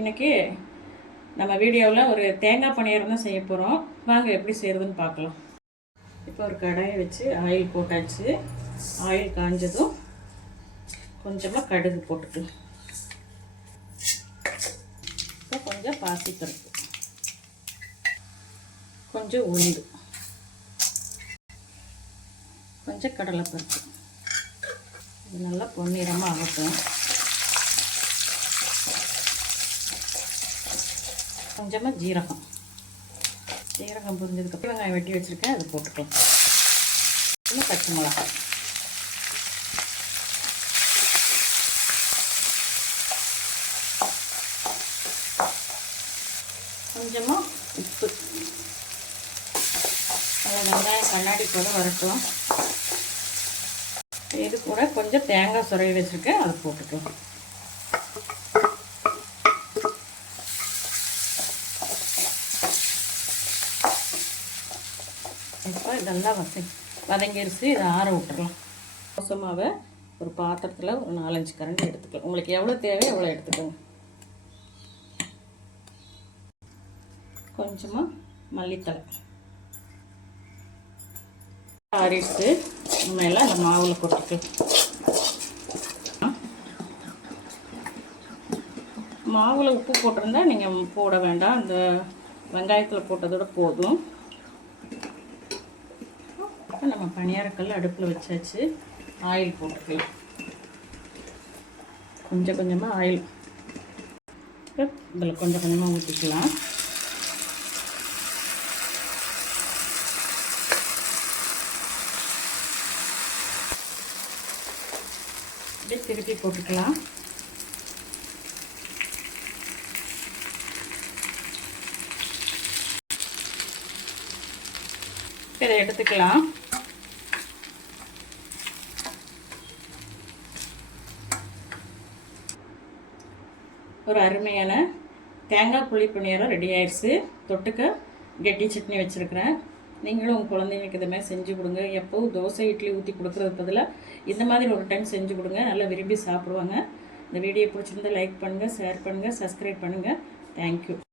இன்னைக்கு நம்ம வீடியோவில் ஒரு தேங்காய் பணியாரம் தான் செய்ய போகிறோம். வாங்க எப்படி செய்கிறதுன்னு பார்க்கலாம். இப்போ ஒரு கடாயை வச்சு ஆயில் போட்டாச்சு. ஆயில் காஞ்சதும் கொஞ்சமாக கடுகு போட்டுக்கலாம். இப்போ கொஞ்சம் பாசிப்பருப்பு, கொஞ்சம் உளுந்து, கொஞ்சம் கடலைப்பருப்பு. இது நல்லா பொன்னிறமாக ஆகட்டும். கொஞ்சமாக ஜீரகம் புரிஞ்சதுக்கப்புறம் வெங்காயம் வெட்டி வச்சுருக்கேன், அதை போட்டுக்கலாம். இன்னும் பச்சை மிளகாய், கொஞ்சமாக உப்பு. வெங்காயம் கண்ணாடி போல வரட்டும். இது கூட கொஞ்சம் தேங்காய் சுரையை வச்சுருக்கேன், அதை போட்டுக்கலாம். இப்போ இதெல்லாம் வதங்கிருச்சு. இதை ஆற விட்டுறலாம். தோசை மாவை ஒரு பாத்திரத்தில் ஒரு 4-5 கரண்டி எடுத்துக்கலாம். உங்களுக்கு எவ்வளோ தேவையோ அவ்வளோ எடுத்துக்கோங்க. கொஞ்சமாக மல்லித்தலை ஆறிடுச்சு. மேலே அந்த மாவில் போட்டுக்கலாம். மாவில் உப்பு போட்டிருந்தா நீங்கள் போட வேண்டாம், அந்த வெங்காயத்தில் போட்டதோட போதும். நம்ம பணியாரக்கல் அடுப்பில் வச்சாச்சு. ஆயில் போட்டுக்கலாம். கொஞ்சம் கொஞ்சமாக ஆயில் இதில் கொஞ்சம் கொஞ்சமாக ஊற்றிக்கலாம். அப்படியே திருப்பி போட்டுக்கலாம். இதை எடுத்துக்கலாம். ஒரு அருமையான தேங்காய் புளி பணியாரம் ரெடி ஆயிடுச்சு. தொட்டுக்க கெட்டி சட்னி வச்சுருக்கிறேன். நீங்களும் உங்கள் குழந்தைங்களுக்கு இந்த மாதிரி செஞ்சு கொடுங்க. எப்போவும் தோசை இட்லி ஊற்றி கொடுக்குறது பதிலாக இந்த மாதிரி ஒரு டைம் செஞ்சு கொடுங்க. நல்லா விரும்பி சாப்பிடுவாங்க. இந்த வீடியோ பிடிச்சிருந்தா லைக் பண்ணுங்கள், ஷேர் பண்ணுங்கள், சப்ஸ்கிரைப் பண்ணுங்கள். தேங்க்யூ.